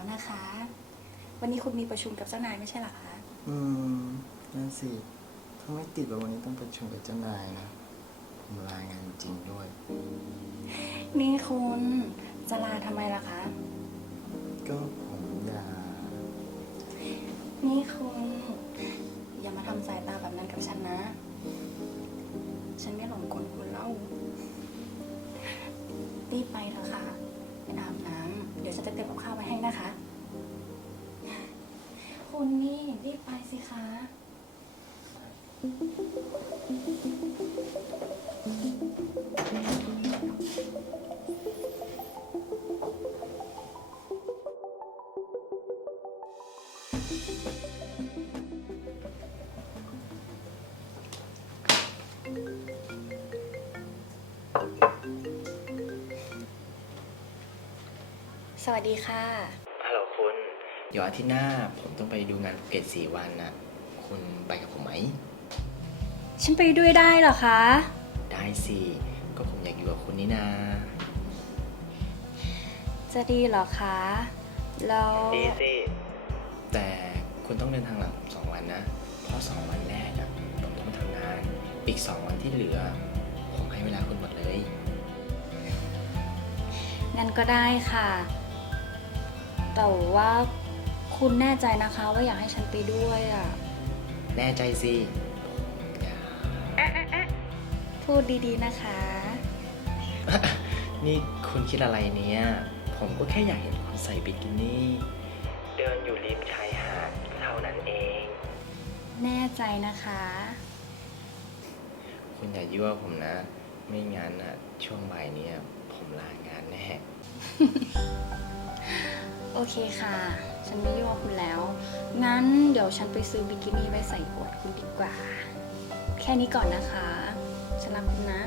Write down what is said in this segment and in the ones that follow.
สายแล้วนะคะ วันนี้คุณมีประชุมกับเจ้านายไม่ใช่เหรอคะ อืมนั่นสิ ถ้าไม่ติดว่าวันนี้ต้องประชุมกับเจ้านายนะผมลางานจริงด้วย นี่คุณจะลาทำไมล่ะคะ ก็ผมอยากนี่คุณ อย่ามาทำสายตาแบบนั้นกับฉันนะ ฉันไม่หลงกลคุณเล่ารีบไปเถอะค่ะ ไปอาบน้ำเดี๋ยวฉันจะเตรียมกับข้าวไว้ให้นะคะ คุณนี่รีบไปสิคะ สวัสดีค่ะ ฮัลโหลคุณ เดี๋ยวอาทิตย์หน้าผมต้องไปดูงานภูเก็ตสี่วันน่ะคุณไปกับผมไหม ฉันไปด้วยได้เหรอคะ ได้สิ ก็ผมอยากอยู่กับคุณนี่นา จะดีเหรอคะ แล้ว ดีสิ แต่คุณต้องเดินทางหลังผมสองวันนะ เพราะสองวันแรกอะผมต้องทำงาน อีกสองวันที่เหลือ ผมให้เวลาคุณหมดเลย งั้นก็ได้ค่ะ แต่ว่าคุณแน่ใจนะคะว่าอยากให้ฉันไปด้วยอะ แน่ใจสิผมอยากพูดดีๆนะคะ นี่คุณคิดอะไรเนี่ย ผมก็แค่อยากเห็นคุณใส่บิกินี่ เดินอยู่ริมชายหาดเท่านั้นเอง แน่ใจนะคะ คุณอย่ายั่วผมนะ ไม่งั้นอะช่วงบ่ายเนี้ยผมลางานแน่ โอเคค่ะ ฉันไม่ยั่วคุณแล้ว งั้นเดี๋ยวฉันไปซื้อบิกินี่ไว้ใส่อวดคุณดีกว่า แค่นี้ก่อนนะคะ ฉันรักคุณนะ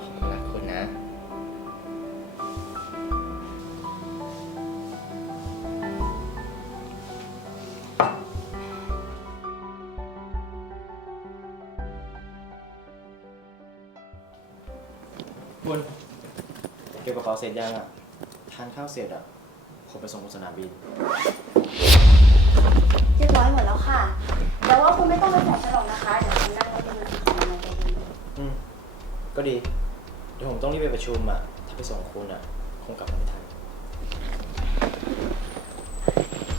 ผมรักคุณนะคุณเก็บกระเป๋าเสร็จยังอะ ทานข้าวเสร็จอะ ผมไปส่งคุณสนามบิน เรียบร้อยหมดแล้วค่ะ แต่ว่าคุณไม่ต้องไปส่งฉันหรอกนะคะ เดี๋ยวฉันนั่งรถไปดูของมันเองอืม ก็ดี เดี๋ยวผมต้องรีบไปประชุมอะ ถ้าไปส่งคุณอะ คงกลับมาไม่ทัน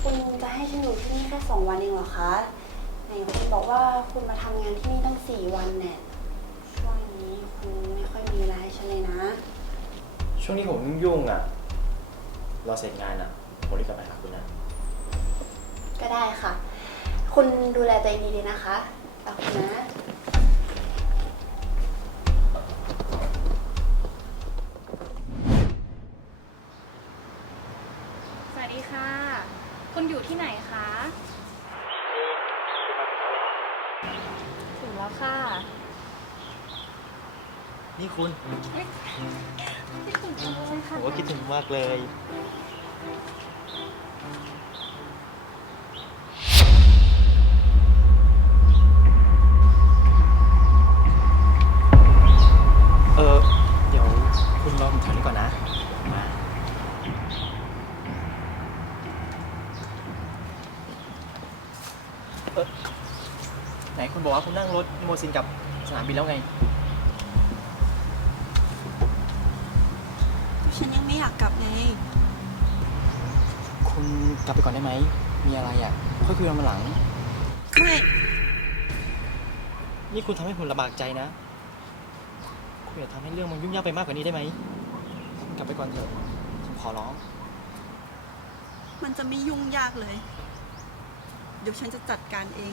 คุณจะให้ฉันอยู่ที่นี่แค่สองวันเองเหรอคะไหนคุณบอกว่าคุณมาทำงานที่นี่ตั้งสี่วันเนี่ยช่วงนี้คุณไม่ค่อยมีเวลาให้ฉันเลยนะ ช่วงนี้ผมยุ่งๆอะ รอเสร็จงานอะผมรีบกลับไปหาคุณนะ ก็ได้ค่ะ คุณดูแลตัวเองดีๆนะคะขอบคุณนะ สวัสดีค่ะ คุณอยู่ที่ไหนคะ ถึงแล้วค่ะ นี่คุณ ที่ถึงจังเลยผค่ะมก็คิดถึงมากเลย เออ เดี๋ยวคุณรอผมแถวนี้ก่อนนะ มาเออไหนคุณบอกว่าคุณนั่งรถลิโมซินกับสนามบินแล้วไง กลับไปก่อนได้ไหม มีอะไรอะค่อยคุยกันมาหลัง ไม่ นี่คุณทำให้ผมลำบากใจนะ คุณอย่าทำให้เรื่องมันยุ่งยากไปมากกว่านี้ได้ไหมคุณกลับไปก่อนเถอะผมขอร้อง มันจะไม่ยุ่งยากเลย เดี๋ยวฉันจะจัดการเอง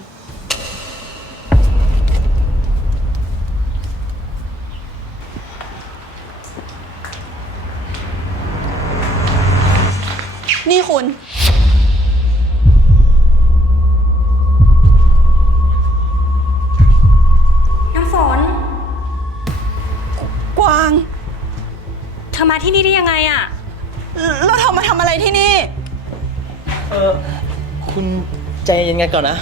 นี่คุณ ที่นี่ได้ยังไงอะแล้วเธอมาทำอะไรที่นี่ เออ คุณใจเย็นกันก่อนนะ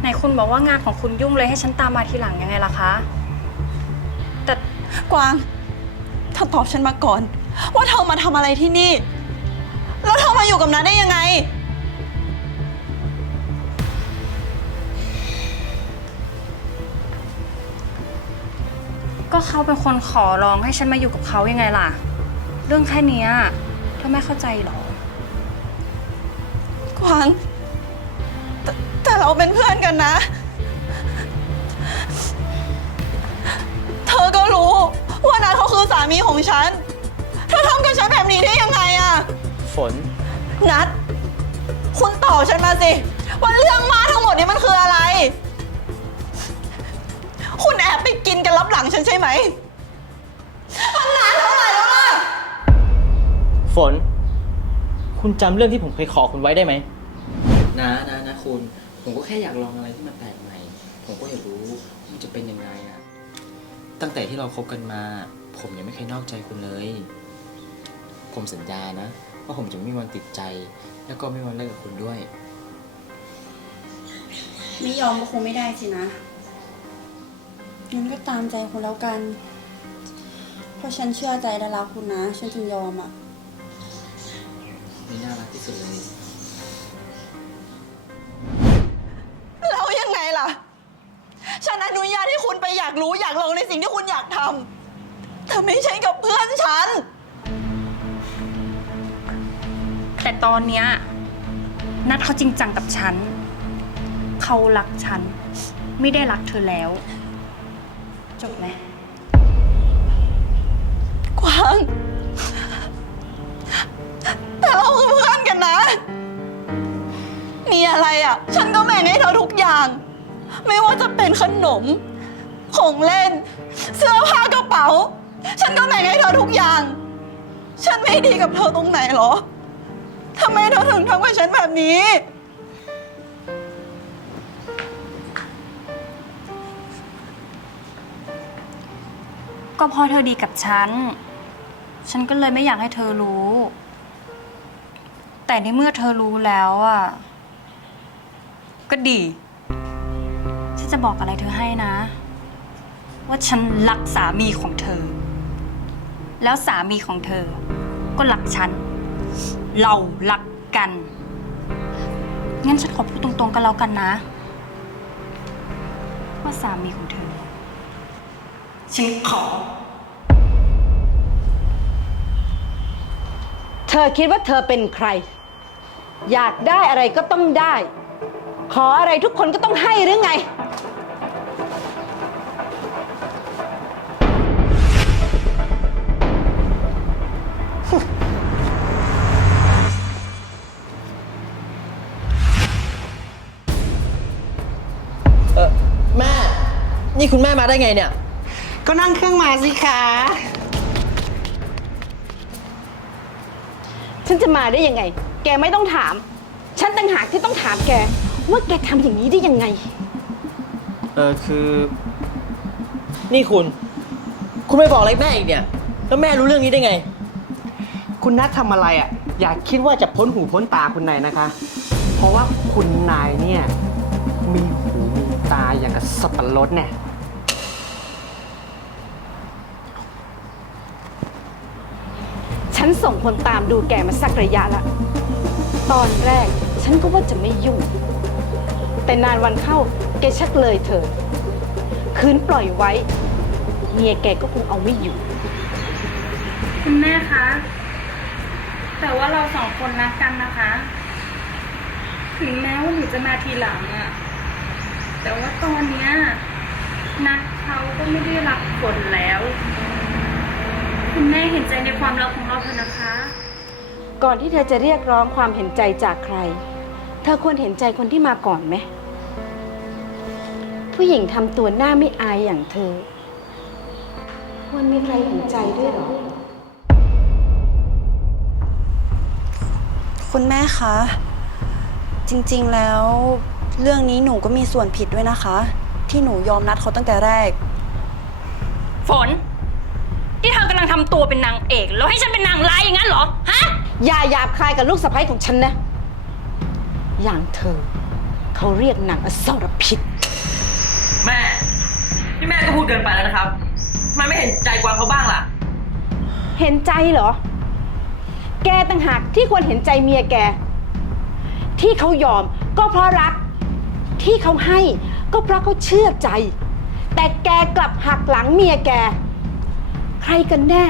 ไหนคุณบอกว่างานของคุณยุ่งเลยให้ฉันตามมาทีหลังยังไงล่ะคะ แต่กวางเธอตอบฉันมาก่อน ว่าเธอมาทำอะไรที่นี่ แล้วเธอมาอยู่กับนัทได้ยังไง ก็เขาเป็นคนขอร้องให้ฉันมาอยู่กับเขายังไงล่ะ เรื่องแค่เนี้ยเธอไม่เข้าใจหรอ กวางแต่แต่เราเป็นเพื่อนกันนะ เธอก็รู้ว่านัทเขาคือสามีของฉัน เธอทำกับฉันแบบนี้ได้ยังไงอะฝน นัทคุณตอบฉันมาสิ ว่าเรื่องมาทั้งหมดนี้มันคืออะไร คุณแอบไปกินกันรับหลังฉันใช่ไหมมันนานเท่าไหร่แล้วล่ะ ฝน คุณจำเรื่องที่ผมเคยขอคุณไว้ได้ไหม นะนะนะคุณ ผมก็แค่อยากลองอะไรที่มันแปลกใหม่ ผมก็อยากรู้ว่ามันจะเป็นยังไงอะตั้งแต่ที่เราคบกันมา ผมยังไม่เคยนอกใจคุณเลย ผมสัญญานะ ว่าผมจะไม่มีวันติดใจ แล้วก็ไม่มีวันเลิกกับคุณด้วย ไม่ยอมก็คงไม่ได้สินะ งั้นก็ตามใจคุณแล้วกัน เพราะฉันเชื่อใจและรักคุณนะ ฉันจึงยอมอะนี่น่ารักที่สุดเลย แล้วยังไงล่ะ ฉันอนุญาตให้คุณไปอยากรู้อยากลองในสิ่งที่คุณอยากทำแต่ไม่ใช่กับเพื่อนฉัน แต่ตอนเนี้ยนัดเขาจริงจังกับฉัน เขารักฉัน ไม่ได้รักเธอแล้ว จบไหมกวาง แต่เราคือเพื่อนกันนะ มีอะไรอะ ฉันก็แบ่งให้เธอทุกอย่าง ไม่ว่าจะเป็นขนม ของเล่น เสื้อผ้ากระเป๋า ฉันก็แบ่งให้เธอทุกอย่าง ฉันไม่ดีกับเธอตรงไหนเหรอทำไมเธอถึงทำกับฉันแบบนี้ ก็เพราะเธอดีกับฉัน ฉันก็เลยไม่อยากให้เธอรู้ แต่ในเมื่อเธอรู้แล้วอะ ก็ดี ฉันจะบอกอะไรเธอให้นะ ว่าฉันรักสามีของเธอ แล้วสามีของเธอ ก็รักฉัน เรารักกัน งั้นฉันขอพูดตรงๆกันแล้วกันนะ ว่าสามีของเธอ ฉันขอ เธอคิดว่าเธอเป็นใคร อยากได้อะไรก็ต้องได้ ขออะไรทุกคนก็ต้องให้หรือไง เออแม่ นี่คุณแม่มาได้ไงเนี่ย ก็นั่งเครื่องมาสิคะ ฉันจะมาได้ยังไง แกไม่ต้องถาม ฉันต่างหากที่ต้องถามแก ว่าแกทำอย่างนี้ได้ยังไง เออคือ นี่คุณ คุณไม่บอกอะไรแม่อีกเนี่ย แล้วแม่รู้เรื่องนี้ได้ไง คุณนัททำอะไรอะ อย่าคิดว่าจะพ้นหูพ้นตาคุณนายนะคะ เพราะว่าคุณนายเนี่ย มีหูมีตาอย่างกับสับปะรดเนี่ย ฉันส่งคนตามดูแกมาสักระยะละ ตอนแรกฉันก็ว่าจะไม่ยุ่ง แต่นานวันเข้าแกชักเลยเถิดคืนปล่อยไว้ เมียแกก็คงเอาไม่อยู่ คุณแม่คะ แต่ว่าเราสองคนรักกันนะคะ ถึงแม้ว่าหนูจะมาทีหลังอะแต่ว่าตอนเนี้ยนัดเขาก็ไม่ได้รักฝนแล้ว คุณแม่เห็นใจในความรักของเราเถอะนะคะ ก่อนที่เธอจะเรียกร้องความเห็นใจจากใคร เธอควรเห็นใจคนที่มาก่อนไหม ผู้หญิงทำตัวหน้าไม่อายอย่างเธอ ควรมีใครเห็นใจด้วยเหรอ คุณแม่คะ จริงๆแล้ว เรื่องนี้หนูก็มีส่วนผิดด้วยนะคะ ที่หนูยอมนัดเขาตั้งแต่แรก ฝน ที่เธอกำลังทำตัวเป็นนางเอก แล้วให้ฉันเป็นนางร้ายอย่างนั้นเหรอ ฮะ อย่าหยาบคายกับลูกสะใภ้ของฉันนะ อย่างเธอ เขาเรียกนางอสรพิษ แม่นี่แม่ก็พูดเกินไปแล้วนะครับทำไมไม่เห็นใจกวางเขาบ้างล่ะ เห็นใจเหรอ แกต่างหากที่ควรเห็นใจเมียแก ที่เขายอมก็เพราะรัก ที่เขาให้ก็เพราะเขาเชื่อใจ แต่แกกลับหักหลังเมียแก ใครกันแน่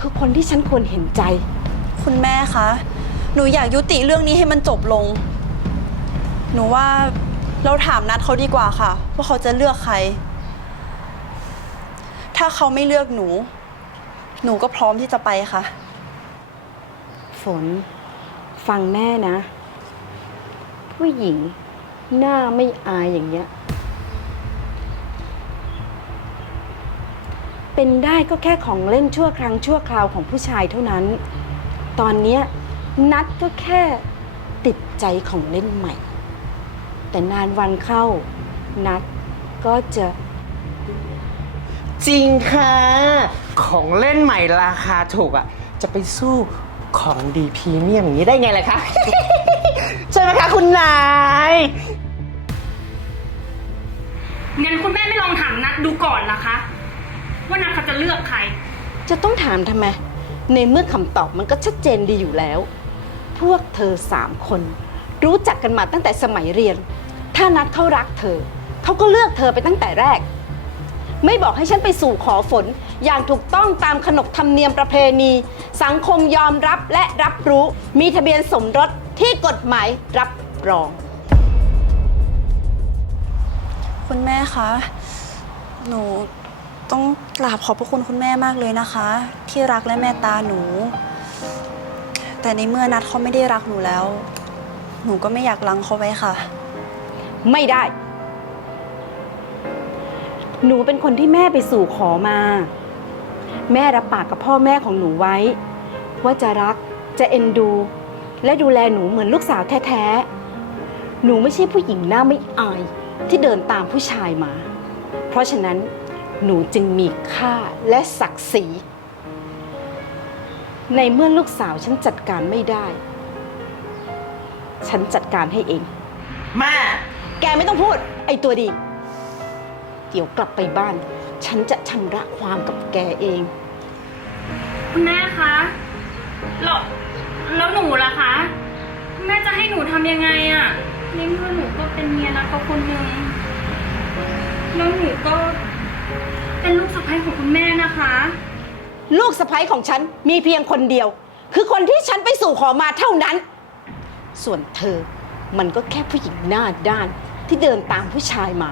คือคนที่ฉันควรเห็นใจ คุณแม่คะ หนูอยากยุติเรื่องนี้ให้มันจบลง หนูว่าเราถามนัดเขาดีกว่าค่ะ ว่าเขาจะเลือกใคร ถ้าเขาไม่เลือกหนู หนูก็พร้อมที่จะไปค่ะ ฝน ฟังแม่นะ ผู้หญิงหน้าไม่อายอย่างเงี้ย เป็นได้ก็แค่ของเล่นชั่วครั้งชั่วคราวของผู้ชายเท่านั้น ตอนเนี้ยนัดก็แค่ติดใจของเล่นใหม่ แต่นานวันเข้า นัดก็จะจริงค่ะ ของเล่นใหม่ราคาถูกอะ จะไปสู้ของดีพรีเมียมอย่างนี้ได้ไงล่ะคะ ใช่ไหมคะคุณนายงั้นคุณแม่ไม่ลองถามนัดดูก่อนล่ะคะ ว่านัดเขาจะเลือกใคร จะต้องถามทำไม ในเมื่อคำตอบมันก็ชัดเจนดีอยู่แล้ว พวกเธอสามคน รู้จักกันมาตั้งแต่สมัยเรียน ถ้านัดเขารักเธอ เขาก็เลือกเธอไปตั้งแต่แรก ไม่บอกให้ฉันไปสู่ขอฝน อย่างถูกต้องตามขนบธรรมเนียมประเพณี สังคมยอมรับและรับรู้ มีทะเบียนสมรสที่กฎหมายรับรอง คุณแม่คะ หนู ต้องกราบขอบพระคุณคุณแม่มากเลยนะคะ ที่รักและเมตตาหนู แต่ในเมื่อนัดเขาไม่ได้รักหนูแล้ว หนูก็ไม่อยากลังเขาไว้ค่ะ ไม่ได้ หนูเป็นคนที่แม่ไปสู่ขอมา แม่รับปากกับพ่อแม่ของหนูไว้ ว่าจะรักจะเอ็นดู และดูแลหนูเหมือนลูกสาวแท้ๆ หนูไม่ใช่ผู้หญิงหน้าไม่อายที่เดินตามผู้ชายมา เพราะฉะนั้น หนูจึงมีค่าและศักดิ์ศรี ในเมื่อลูกสาวฉันจัดการไม่ได้ ฉันจัดการให้เอง แม่ แกไม่ต้องพูด ไอตัวดี เดี๋ยวกลับไปบ้าน ฉันจะชำระความกับแกเอง คุณแม่คะแล้วแล้วหนูล่ะคะแม่จะให้หนูทำยังไงอะในเมื่อหนูก็เป็นเมียนัดเขาคนหนึ่งแล้วหนูก็ เป็นลูกสะใภ้ของคุณแม่นะคะ ลูกสะใภ้ของฉันมีเพียงคนเดียว คือคนที่ฉันไปสู่ขอมาเท่านั้น ส่วนเธอมันก็แค่ผู้หญิงหน้าด้านที่เดินตามผู้ชายมา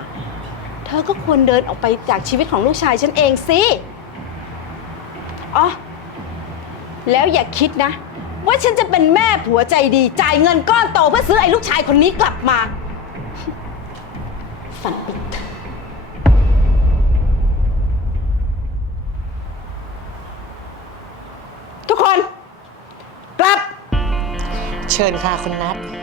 เธอก็ควรเดินออกไปจากชีวิตของลูกชายฉันเองสิอ๋อแล้วอย่าคิดนะ ว่าฉันจะเป็นแม่ผัวใจดี จ่ายเงินก้อนโตเพื่อซื้อไอ้ลูกชายคนนี้กลับมา ฝันไป ชิญค่ะคุณนัท